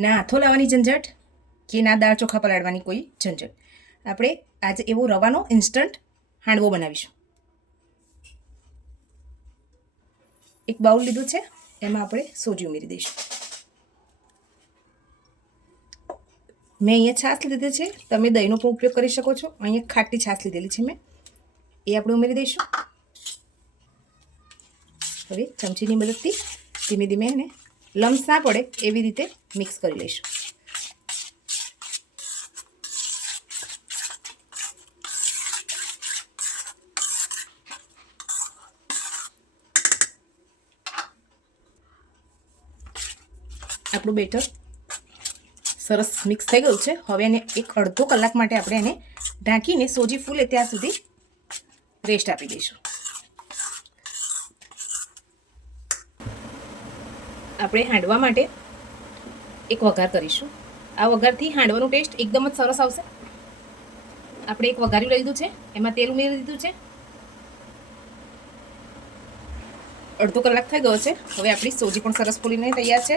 ના હાથો લાવવાની ઝંઝટ કે ના દાળ ચોખા પલાળવાની કોઈ ઝંઝટ. આપણે આજે એવો રવાનો ઇન્સ્ટન્ટ હાંડવો બનાવીશું. એક બાઉલ લીધું છે, એમાં આપણે સોજી ઉમેરી દઈશું. મેં અહીંયા છાશ લીધી છે, તમે દહીંનો પણ ઉપયોગ કરી શકો છો. અહીંયા ખાટી છાશ લીધેલી છે મેં, એ આપણે ઉમેરી દઈશું. હવે ચમચીની મદદથી ધીમે ધીમે એને લમ્સ ના પડે એવી રીતે મિક્સ કરી લઈશું. આપણું બેટર સરસ મિક્સ થઈ ગયું છે. હવે એને એક અડધો કલાક માટે આપણે એને ઢાંકીને સોજી ફૂલે ત્યાં સુધી રેસ્ટ આપી દઈશું. આપણે હાંડવા માટે એક વઘાર કરીશું. આ વઘારથી હાંડવાનો ટેસ્ટ એકદમ જ સરસ આવશે. આપણે એક વઘાર્યું લઈ લીધું છે, એમાં તેલ ઉમેરી દીધું છે. અડધો કલાક થઈ ગયો છે. હવે આપણી સોજી પણ સરસ ફૂલીને તૈયાર છે.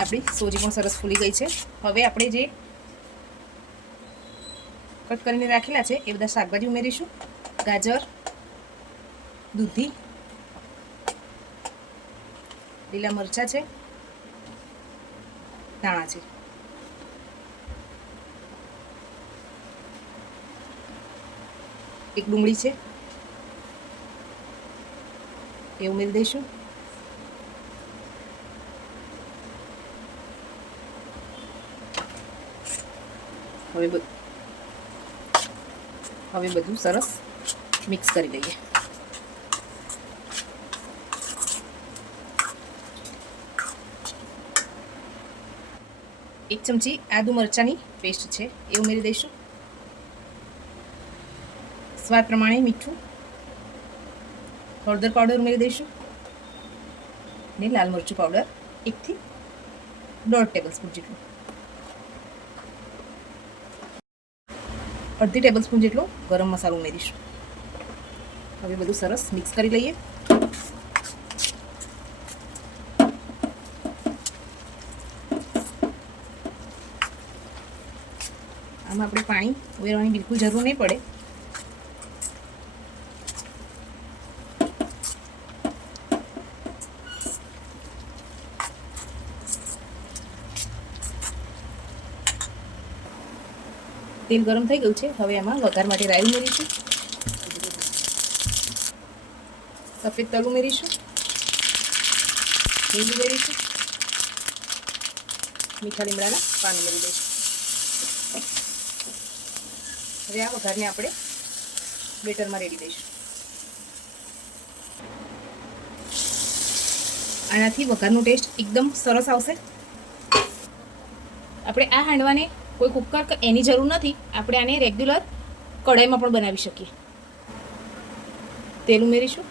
આપણી સોજી પણ સરસ ફૂલી ગઈ છે. હવે આપણે જે કટ કરીને રાખેલા છે એ બધા શાકભાજી ઉમેરીશું. ગાજર, દૂધી, લીલા મરચાં છે, ધાણા છે, એક ડુંગળી છે, એ ઉમેરી દઈશું. હવે બધું સરસ મિક્સ કરી લઈએ. એક ચમચી આદુ મરચાંની પેસ્ટ છે, એ ઉમેરી દઈશું. સ્વાદ પ્રમાણે મીઠું, હળદર પાવડર ઉમેરી દઈશું અને લાલ મરચું પાવડર 1 થી 1.5 ટેબલસ્પૂન જેટલું, અડધી ટેબલસ્પૂન જેટલો ગરમ મસાલો ઉમેરીશું. હવે બધું સરસ મિક્સ કરી લઈએ. આમાં આપણે પાણી ઉમેરવાની બિલકુલ જરૂર નહીં પડે. તેલ ગરમ થઈ ગયું છે. હવે એમાં વઘાર માટે રાઈ ઉમેરીશું, સફેદ તલ ઉમેરીશું, હિંગ ઉમેરીશું, મીઠા લીમડાના પાન ઉમેરી દઈશું. હવે આ વઘારને આપણે બેટરમાં રેડી દઈશું. આનાથી વઘારનો ટેસ્ટ એકદમ સરસ આવશે. આપણે આ હાંડવાને કોઈ કુકર કે એની જરૂર નથી. આપણે આને રેગ્યુલર કઢાઈમાં પણ બનાવી શકીએ. તેલ ઉમેરીશું.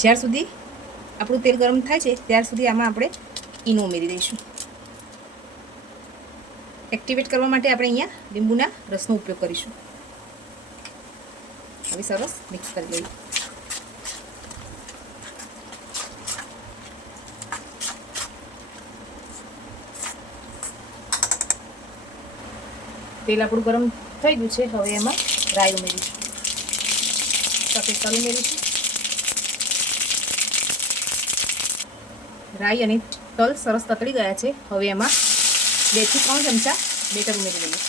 જ્યાર સુધી આપણું તેલ ગરમ થાય છે ત્યાર સુધી આમાં આપણે ઈનો ઉમેરી દઈશું. એક્ટિવેટ કરવા માટે આપણે અહીંયા લીંબુના રસનો ઉપયોગ કરીશું. હવે સરસ મિક્સ કરી લઈએ. તેલ આપણું ગરમ થઈ ગયું છે. હવે એમાં રાઈ ઉમેરીશું, સફેદ તલ ઉમેરીશું. રાઈ અને તલ સરસ તતડી ગયા છે. હવે એમાં 2 થી 3 ચમચા બેટર ઉમેરી દઈએ.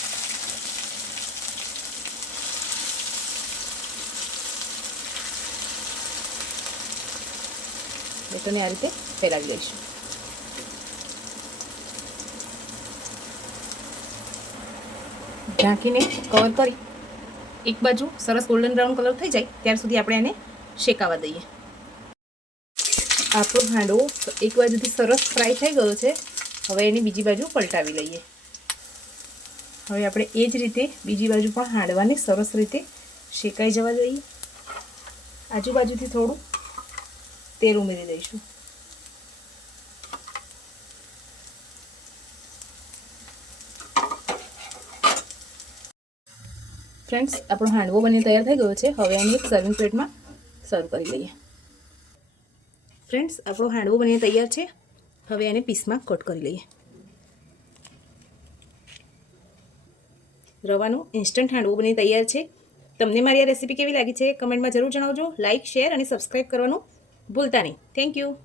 બેટરને આ રીતે ફેલાવી દઈશું. ઢાંકીને કવર કરી એક બાજુ સરસ ગોલ્ડન બ્રાઉન કલર થઈ જાય ત્યાર સુધી આપણે એને શેકાવા દઈએ. આપણો હાંડવો એક બાજુથી સરસ ફ્રાય થઈ ગયો છે. હવે એની બીજી બાજુ પલટાવી લઈએ. હવે આપણે એ જ રીતે બીજી બાજુ પણ હાંડવાને સરસ રીતે શેકાઈ જવા દઈએ. આજુબાજુથી થોડું તેલ ઉમેરી દઈશું. ફ્રેન્ડ્સ, આપણો હાંડવો બની તૈયાર થઈ ગયો છે. હવે આને એક સર્વિંગ પ્લેટમાં સર્વ કરી લઈએ. ફ્રેન્ડ્સ, આપણો હાંડવો બનીને તૈયાર છે. હવે એને પીસમાં કટ કરી લઈએ. રવાનું ઇન્સ્ટન્ટ હાંડવો બની તૈયાર છે. તમને મારી આ રેસીપી કેવી લાગી છે કમેન્ટમાં જરૂર જણાવજો. લાઇક, શેર અને સબસ્ક્રાઈબ કરવાનું ભૂલતા નહીં. Thank you.